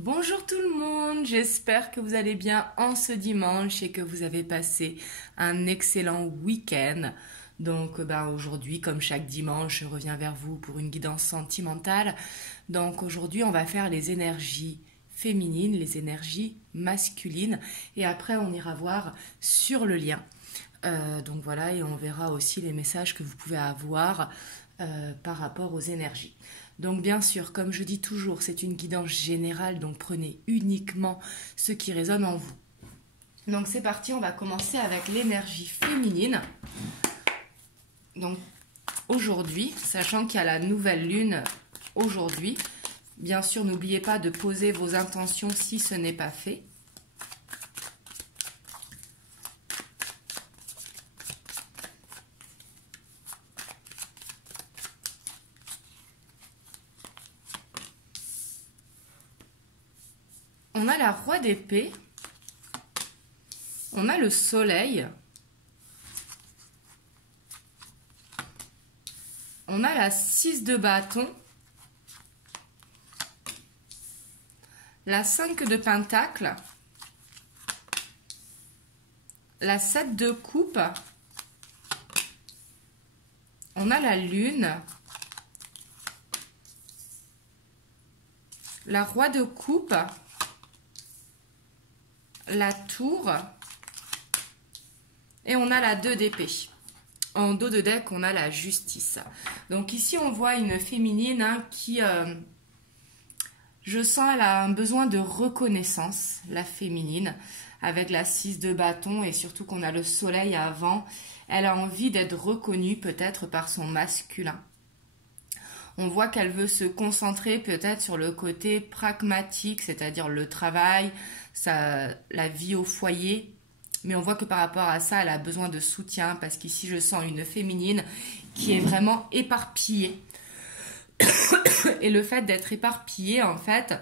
Bonjour tout le monde, j'espère que vous allez bien en ce dimanche et que vous avez passé un excellent week-end. Donc aujourd'hui, comme chaque dimanche, je reviens vers vous pour une guidance sentimentale. Donc aujourd'hui, on va faire les énergies féminines, les énergies masculines et après on ira voir sur le lien. Donc voilà, et on verra aussi les messages que vous pouvez avoir par rapport aux énergies. Donc bien sûr, comme je dis toujours, c'est une guidance générale, donc prenez uniquement ce qui résonne en vous. Donc c'est parti, on va commencer avec l'énergie féminine. Donc aujourd'hui, sachant qu'il y a la nouvelle lune aujourd'hui, bien sûr n'oubliez pas de poser vos intentions si ce n'est pas fait. On a la roi d'épée, on a le soleil, on a la 6 de bâton, la 5 de pentacle, la 7 de coupe, on a la lune, la roi de coupe, la tour et on a la 2 d'épée. En dos de deck, on a la justice. Donc ici, on voit une féminine qui, je sens, elle a un besoin de reconnaissance, la féminine, avec la 6 de bâton et surtout qu'on a le soleil avant. Elle a envie d'être reconnue peut-être par son masculin. On voit qu'elle veut se concentrer peut-être sur le côté pragmatique, c'est-à-dire le travail, la vie au foyer. Mais on voit que par rapport à ça, elle a besoin de soutien parce qu'ici, je sens une féminine qui est vraiment éparpillée. Et le fait d'être éparpillée, en fait,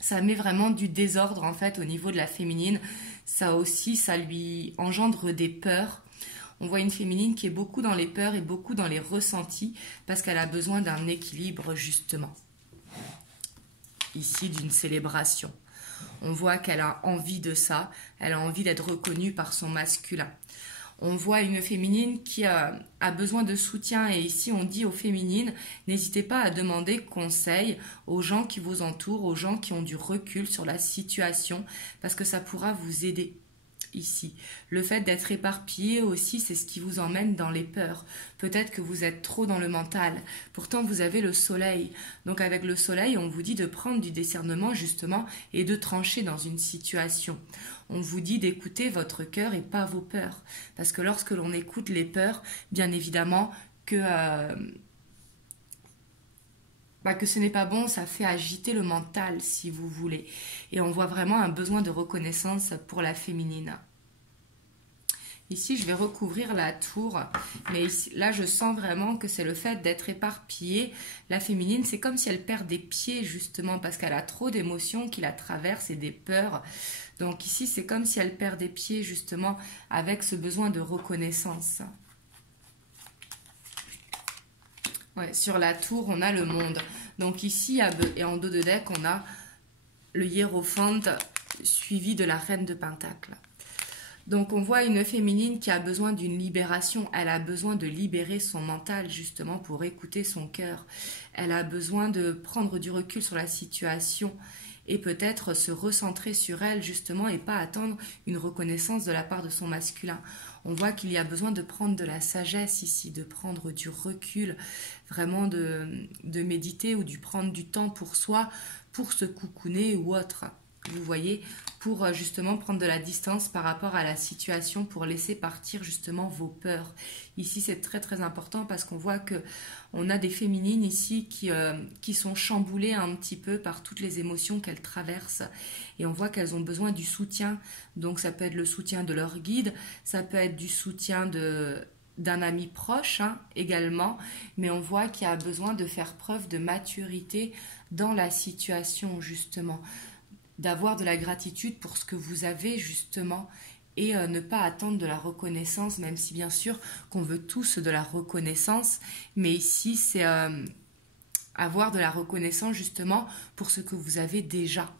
ça met vraiment du désordre en fait au niveau de la féminine. Ça aussi, ça lui engendre des peurs. On voit une féminine qui est beaucoup dans les peurs et beaucoup dans les ressentis parce qu'elle a besoin d'un équilibre justement. Ici, d'une célébration. On voit qu'elle a envie de ça, elle a envie d'être reconnue par son masculin. On voit une féminine qui a besoin de soutien et ici on dit aux féminines, n'hésitez pas à demander conseil aux gens qui vous entourent, aux gens qui ont du recul sur la situation parce que ça pourra vous aider. Ici, le fait d'être éparpillé aussi, c'est ce qui vous emmène dans les peurs. Peut-être que vous êtes trop dans le mental. Pourtant, vous avez le soleil. Donc, avec le soleil, on vous dit de prendre du discernement, justement, et de trancher dans une situation. On vous dit d'écouter votre cœur et pas vos peurs. Parce que lorsque l'on écoute les peurs, bien évidemment que ce n'est pas bon, ça fait agiter le mental, si vous voulez. Et on voit vraiment un besoin de reconnaissance pour la féminine. Ici, je vais recouvrir la tour, mais ici, là, je sens vraiment que c'est le fait d'être éparpillée. La féminine, c'est comme si elle perd des pieds, justement, parce qu'elle a trop d'émotions qui la traversent et des peurs. Donc ici, c'est comme si elle perd des pieds, justement, avec ce besoin de reconnaissance. Ouais, sur la tour, on a le monde. Donc ici, et en dos de deck, on a le hiérophante suivi de la reine de pentacle. Donc on voit une féminine qui a besoin d'une libération. Elle a besoin de libérer son mental justement pour écouter son cœur. Elle a besoin de prendre du recul sur la situation et peut-être se recentrer sur elle justement et pas attendre une reconnaissance de la part de son masculin. On voit qu'il y a besoin de prendre de la sagesse ici, de prendre du recul, vraiment de méditer ou de prendre du temps pour soi, pour se coucouner ou autre. Vous voyez, pour justement prendre de la distance par rapport à la situation, pour laisser partir justement vos peurs. Ici, c'est très très important parce qu'on voit que on a des féminines ici qui sont chamboulées un petit peu par toutes les émotions qu'elles traversent. Et on voit qu'elles ont besoin du soutien. Donc ça peut être le soutien de leur guide, ça peut être du soutien d'un ami proche également, mais on voit qu'il y a besoin de faire preuve de maturité dans la situation justement, d'avoir de la gratitude pour ce que vous avez justement et ne pas attendre de la reconnaissance, même si bien sûr qu'on veut tous de la reconnaissance, mais ici c'est avoir de la reconnaissance justement pour ce que vous avez déjà.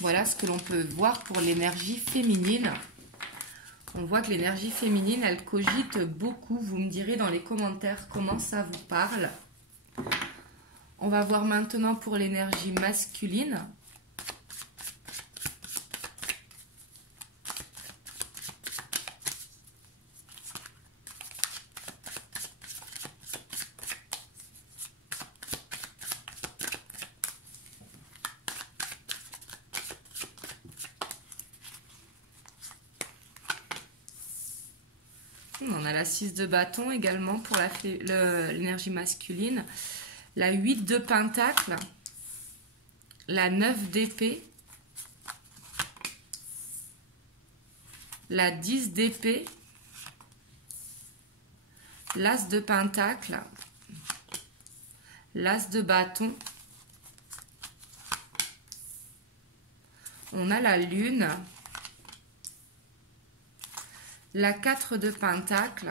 Voilà ce que l'on peut voir pour l'énergie féminine. On voit que l'énergie féminine, elle cogite beaucoup. Vous me direz dans les commentaires comment ça vous parle. On va voir maintenant pour l'énergie masculine. On a la 6 de bâton également pour l'énergie masculine. La 8 de pentacle. La 9 d'épée. La 10 d'épée. L'as de pentacle. L'as de bâton. On a la lune. La 4 de pentacle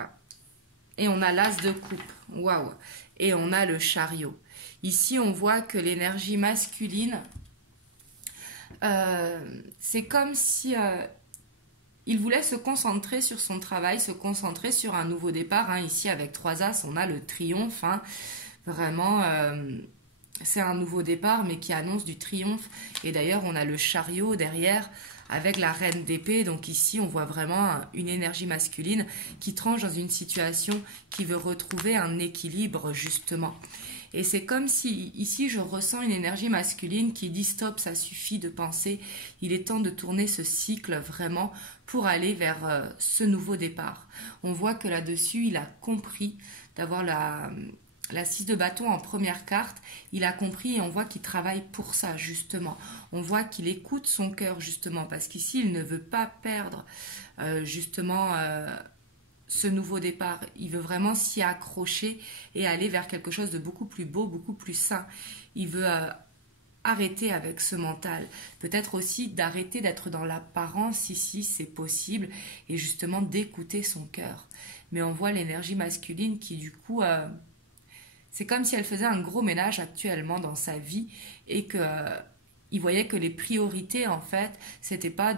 et on a l'as de coupe. Waouh! Et on a le chariot. Ici, on voit que l'énergie masculine, c'est comme si il voulait se concentrer sur son travail, se concentrer sur un nouveau départ. Hein. Ici, avec 3 as, on a le triomphe. Hein. Vraiment, c'est un nouveau départ, mais qui annonce du triomphe. Et d'ailleurs, on a le chariot derrière, avec la reine d'épée. Donc ici, on voit vraiment une énergie masculine qui tranche dans une situation qui veut retrouver un équilibre, justement. Et c'est comme si, ici, je ressens une énergie masculine qui dit stop, ça suffit de penser. Il est temps de tourner ce cycle vraiment pour aller vers ce nouveau départ. On voit que là-dessus, il a compris d'avoir la 6 de bâton en première carte, il a compris et on voit qu'il travaille pour ça, justement. On voit qu'il écoute son cœur, justement, parce qu'ici, il ne veut pas perdre, justement, ce nouveau départ. Il veut vraiment s'y accrocher et aller vers quelque chose de beaucoup plus beau, beaucoup plus sain. Il veut arrêter avec ce mental. Peut-être aussi d'arrêter d'être dans l'apparence, ici, c'est possible, et justement d'écouter son cœur. Mais on voit l'énergie masculine qui, du coup... c'est comme si elle faisait un gros ménage actuellement dans sa vie et qu'il voyait que les priorités, en fait, c'était pas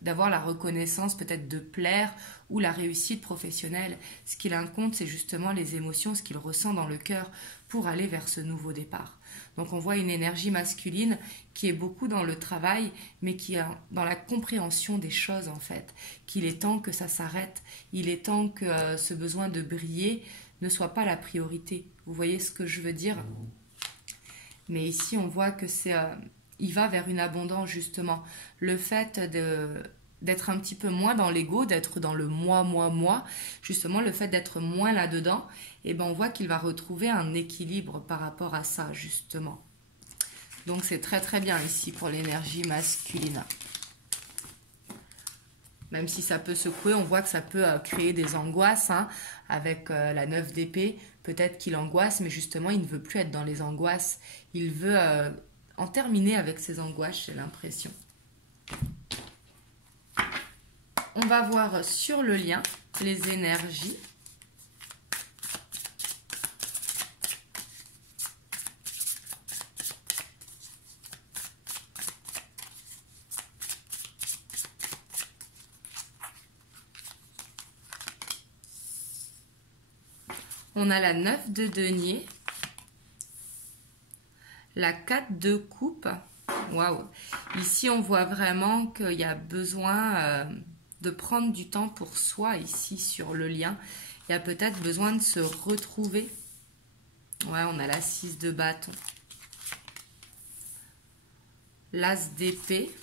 d'avoir la reconnaissance, peut-être de plaire ou la réussite professionnelle. Ce qu'il compte, c'est justement les émotions, ce qu'il ressent dans le cœur pour aller vers ce nouveau départ. Donc on voit une énergie masculine qui est beaucoup dans le travail, mais qui est dans la compréhension des choses, en fait. Qu'il est temps que ça s'arrête, il est temps que ce besoin de briller ne soit pas la priorité. Vous voyez ce que je veux dire? Mais ici, on voit que il va vers une abondance, justement. Le fait d'être un petit peu moins dans l'ego, d'être dans le moi, justement, le fait d'être moins là-dedans, et ben on voit qu'il va retrouver un équilibre par rapport à ça, justement. Donc, c'est très, très bien ici pour l'énergie masculine. Même si ça peut secouer, on voit que ça peut créer des angoisses. Hein, avec la 9 d'épée, peut-être qu'il angoisse, mais justement, il ne veut plus être dans les angoisses. Il veut en terminer avec ses angoisses, j'ai l'impression. On va voir sur le lien les énergies. On a la 9 de denier, la 4 de coupe. Waouh! Ici, on voit vraiment qu'il y a besoin de prendre du temps pour soi, ici, sur le lien. Il y a peut-être besoin de se retrouver. Ouais, on a la 6 de bâton. L'as d'épée.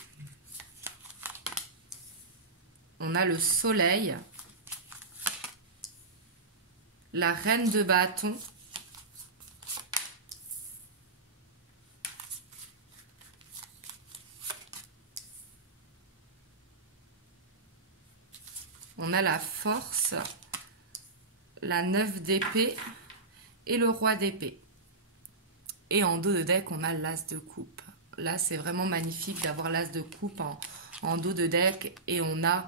On a le soleil. La reine de bâton. On a la force, la 9 d'épée et le roi d'épée. Et en dos de deck, on a l'as de coupe. Là, c'est vraiment magnifique d'avoir l'as de coupe en dos de deck. Et on a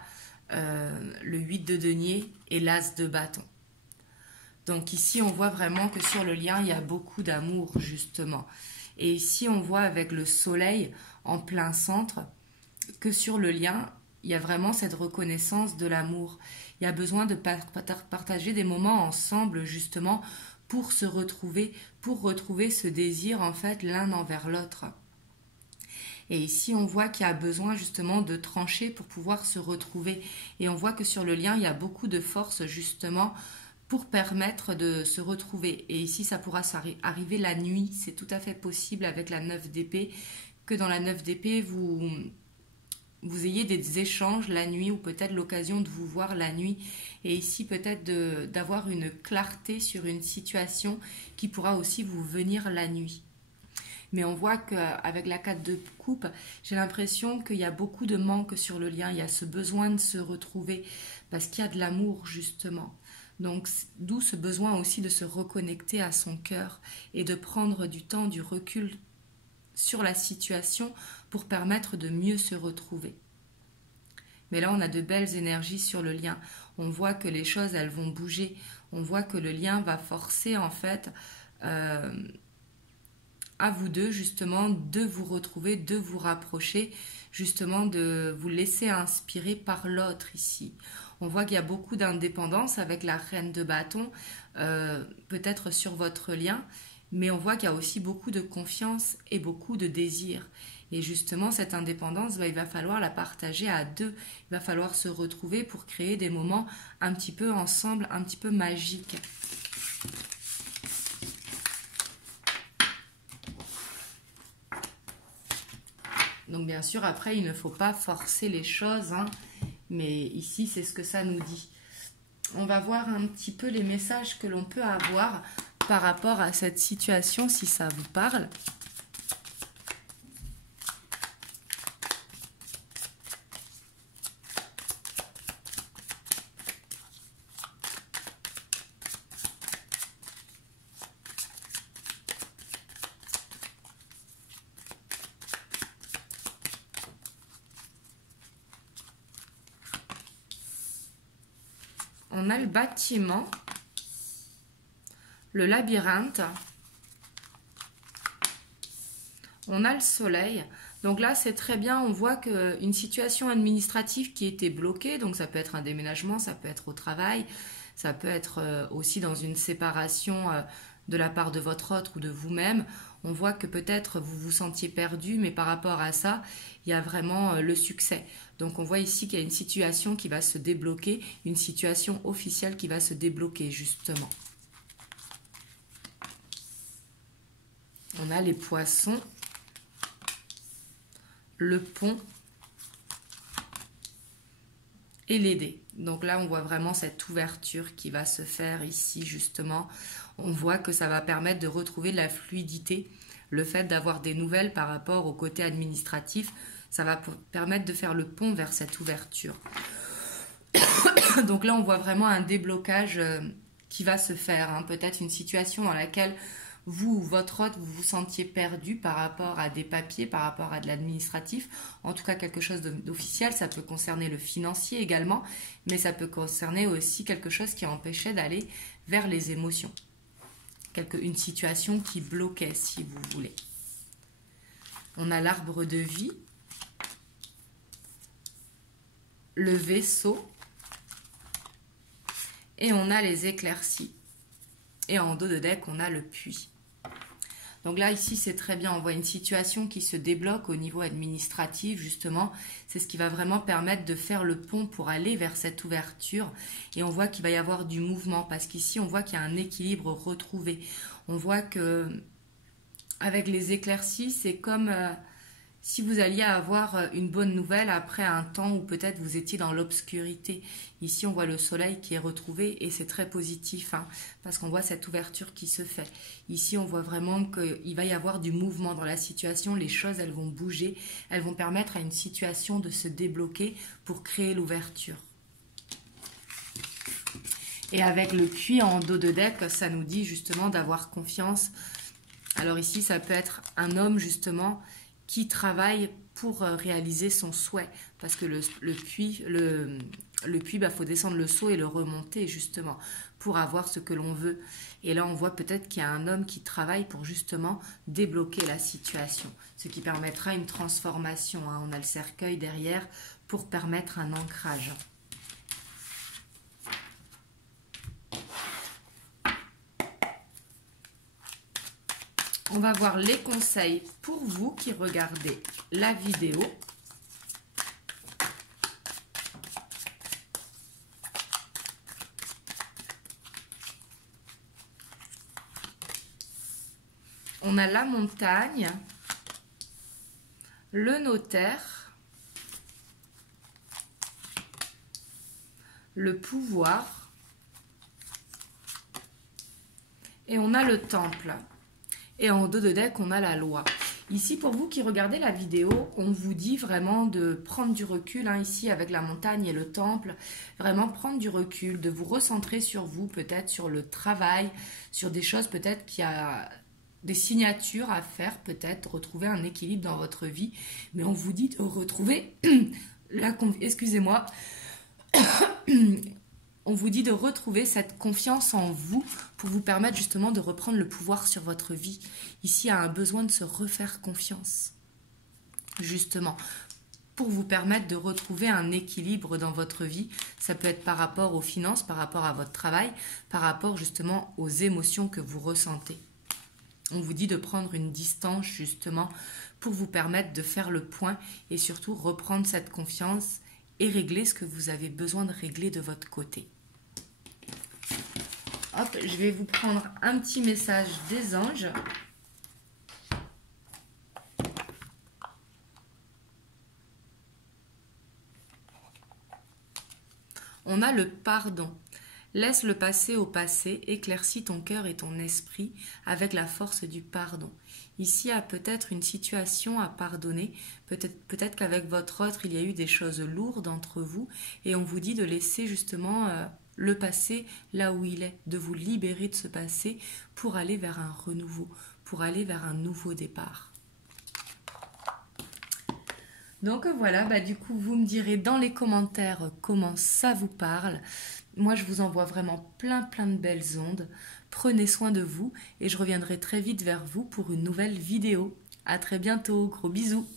le 8 de denier et l'as de bâton. Donc ici, on voit vraiment que sur le lien, il y a beaucoup d'amour, justement. Et ici, on voit avec le soleil en plein centre que sur le lien, il y a vraiment cette reconnaissance de l'amour. Il y a besoin de partager des moments ensemble, justement, pour se retrouver, pour retrouver ce désir, en fait, l'un envers l'autre. Et ici, on voit qu'il y a besoin justement de trancher pour pouvoir se retrouver. Et on voit que sur le lien, il y a beaucoup de force justement pour permettre de se retrouver. Et ici, ça pourra arriver la nuit. C'est tout à fait possible avec la 9 d'épée, que dans la 9 d'épée, vous ayez des échanges la nuit ou peut-être l'occasion de vous voir la nuit. Et ici, peut-être d'avoir une clarté sur une situation qui pourra aussi vous venir la nuit. Mais on voit qu'avec la 4 de coupe, j'ai l'impression qu'il y a beaucoup de manque sur le lien. Il y a ce besoin de se retrouver parce qu'il y a de l'amour, justement. Donc, d'où ce besoin aussi de se reconnecter à son cœur et de prendre du temps, du recul sur la situation pour permettre de mieux se retrouver. Mais là, on a de belles énergies sur le lien. On voit que les choses, elles vont bouger. On voit que le lien va forcer, en fait, à vous deux, justement, de vous retrouver, de vous rapprocher, justement, de vous laisser inspirer par l'autre ici. On voit qu'il y a beaucoup d'indépendance avec la reine de bâton, peut-être sur votre lien, mais on voit qu'il y a aussi beaucoup de confiance et beaucoup de désir. Et justement, cette indépendance, il va falloir la partager à deux. Il va falloir se retrouver pour créer des moments un petit peu ensemble, un petit peu magiques. Donc bien sûr, après, il ne faut pas forcer les choses, hein, mais ici, c'est ce que ça nous dit. On va voir un petit peu les messages que l'on peut avoir par rapport à cette situation, si ça vous parle. On a le bâtiment, le labyrinthe, on a le soleil. Donc là, c'est très bien, on voit qu'une situation administrative qui était bloquée, donc ça peut être un déménagement, ça peut être au travail, ça peut être aussi dans une séparation de la part de votre autre ou de vous-même. On voit que peut-être vous vous sentiez perdu, mais par rapport à ça, il y a vraiment le succès. Donc on voit ici qu'il y a une situation qui va se débloquer, une situation officielle qui va se débloquer justement. On a les poissons, le pont et les dés. Donc là, on voit vraiment cette ouverture qui va se faire ici justement. On voit que ça va permettre de retrouver de la fluidité. Le fait d'avoir des nouvelles par rapport au côté administratif, ça va permettre de faire le pont vers cette ouverture. Donc là, on voit vraiment un déblocage qui va se faire. Hein. Peut-être une situation dans laquelle vous ou votre hôte, vous vous sentiez perdu par rapport à des papiers, par rapport à de l'administratif. En tout cas, quelque chose d'officiel. Ça peut concerner le financier également, mais ça peut concerner aussi quelque chose qui empêchait d'aller vers les émotions. Une situation qui bloquait, si vous voulez. On a l'arbre de vie, le vaisseau, et on a les éclaircies. Et en dos de deck, on a le puits. Donc là, ici, c'est très bien. On voit une situation qui se débloque au niveau administratif, justement. C'est ce qui va vraiment permettre de faire le pont pour aller vers cette ouverture. Et on voit qu'il va y avoir du mouvement parce qu'ici, on voit qu'il y a un équilibre retrouvé. On voit que avec les éclaircies, c'est comme si vous alliez avoir une bonne nouvelle après un temps où peut-être vous étiez dans l'obscurité. Ici, on voit le soleil qui est retrouvé et c'est très positif, hein, parce qu'on voit cette ouverture qui se fait. Ici, on voit vraiment qu'il va y avoir du mouvement dans la situation. Les choses, elles vont bouger. Elles vont permettre à une situation de se débloquer pour créer l'ouverture. Et avec le puits en dos de deck, ça nous dit justement d'avoir confiance. Alors ici, ça peut être un homme justement qui travaille pour réaliser son souhait. Parce que le puits, le puits, il faut descendre le seau et le remonter justement pour avoir ce que l'on veut. Et là, on voit peut-être qu'il y a un homme qui travaille pour justement débloquer la situation, ce qui permettra une transformation. On a le cercueil derrière pour permettre un ancrage. On va voir les conseils pour vous qui regardez la vidéo. On a la montagne, le notaire, le pouvoir et on a le temple. Et en dos de deck, on a la loi. Ici, pour vous qui regardez la vidéo, on vous dit vraiment de prendre du recul, ici avec la montagne et le temple, vraiment prendre du recul, de vous recentrer sur vous, peut-être sur le travail, sur des choses peut-être qu'il y a des signatures à faire, peut-être retrouver un équilibre dans votre vie, mais on vous dit de retrouver excusez-moi, on vous dit de retrouver cette confiance en vous pour vous permettre justement de reprendre le pouvoir sur votre vie. Ici, il y a un besoin de se refaire confiance, justement, pour vous permettre de retrouver un équilibre dans votre vie. Ça peut être par rapport aux finances, par rapport à votre travail, par rapport justement aux émotions que vous ressentez. On vous dit de prendre une distance justement pour vous permettre de faire le point et surtout reprendre cette confiance et régler ce que vous avez besoin de régler de votre côté. Hop, je vais vous prendre un petit message des anges. On a le pardon. Laisse le passé au passé, éclaircis ton cœur et ton esprit avec la force du pardon. Ici, il y a peut-être une situation à pardonner, peut-être qu'avec votre autre, il y a eu des choses lourdes entre vous et on vous dit de laisser justement le passé là où il est, de vous libérer de ce passé pour aller vers un renouveau, pour aller vers un nouveau départ. Donc voilà, du coup, vous me direz dans les commentaires comment ça vous parle. Moi, je vous envoie vraiment plein de belles ondes. Prenez soin de vous et je reviendrai très vite vers vous pour une nouvelle vidéo. À très bientôt, gros bisous.